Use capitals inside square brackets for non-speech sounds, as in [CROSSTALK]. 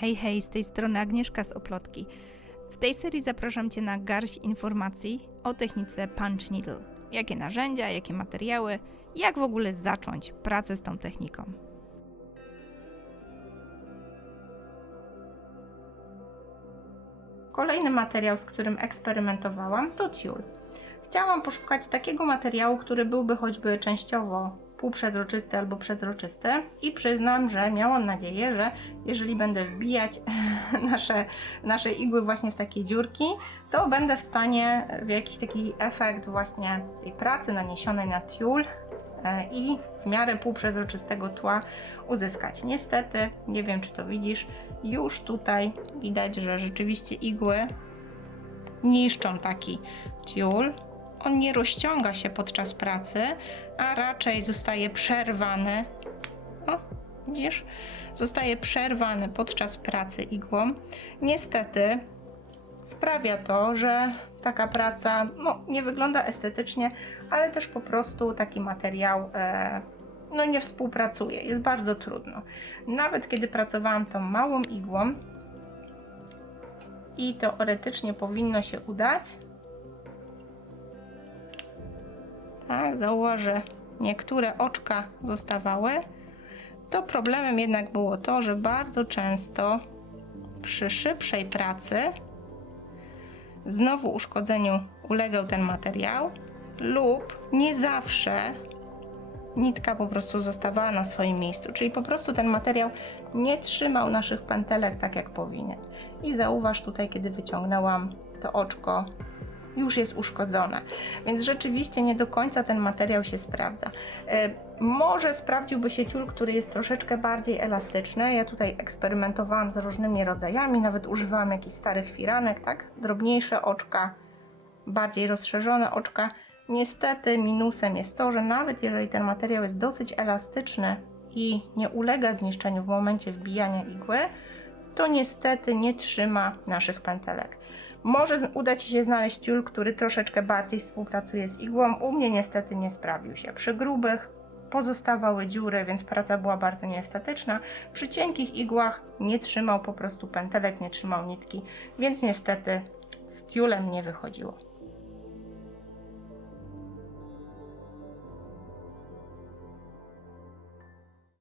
Hej, hej, z tej strony Agnieszka z Oplotki. W tej serii zapraszam Cię na garść informacji o technice Punch Needle. Jakie narzędzia, jakie materiały, jak w ogóle zacząć pracę z tą techniką. Kolejny materiał, z którym eksperymentowałam, to tiul. Chciałam poszukać takiego materiału, który byłby choćby częściowo półprzezroczysty albo przezroczysty i przyznam, że miałam nadzieję, że jeżeli będę wbijać [LAUGHS] nasze, nasze igły właśnie w takie dziurki, to będę w stanie w jakiś taki efekt właśnie tej pracy naniesionej na tiul e, i w miarę półprzezroczystego tła uzyskać. Niestety, nie wiem czy to widzisz, już tutaj widać, że rzeczywiście igły niszczą taki tiul. On nie rozciąga się podczas pracy, a raczej zostaje przerwany. O, widzisz? Zostaje przerwany podczas pracy igłą. Niestety sprawia to, że taka praca no, nie wygląda estetycznie, ale też po prostu taki materiał e, no, nie współpracuje. Jest bardzo trudno. Nawet kiedy pracowałam tą małą igłą i teoretycznie powinno się udać, tak, zauważ, że niektóre oczka zostawały, to problemem jednak było to, że bardzo często przy szybszej pracy znowu uszkodzeniu ulegał ten materiał lub nie zawsze nitka po prostu zostawała na swoim miejscu, czyli po prostu ten materiał nie trzymał naszych pętelek tak jak powinien. I zauważ tutaj, kiedy wyciągnęłam to oczko, już jest uszkodzone, więc rzeczywiście nie do końca ten materiał się sprawdza. E, Może sprawdziłby się tiul, który jest troszeczkę bardziej elastyczny. Ja tutaj eksperymentowałam z różnymi rodzajami, nawet używałam jakichś starych firanek, tak? Drobniejsze oczka, bardziej rozszerzone oczka. Niestety minusem jest to, że nawet jeżeli ten materiał jest dosyć elastyczny i nie ulega zniszczeniu w momencie wbijania igły, to niestety nie trzyma naszych pętelek. Może uda Ci się znaleźć tiul, który troszeczkę bardziej współpracuje z igłą. U mnie niestety nie sprawił się. Przy grubych pozostawały dziury, więc praca była bardzo nieestetyczna. Przy cienkich igłach nie trzymał po prostu pętelek, nie trzymał nitki, więc niestety z tiulem nie wychodziło.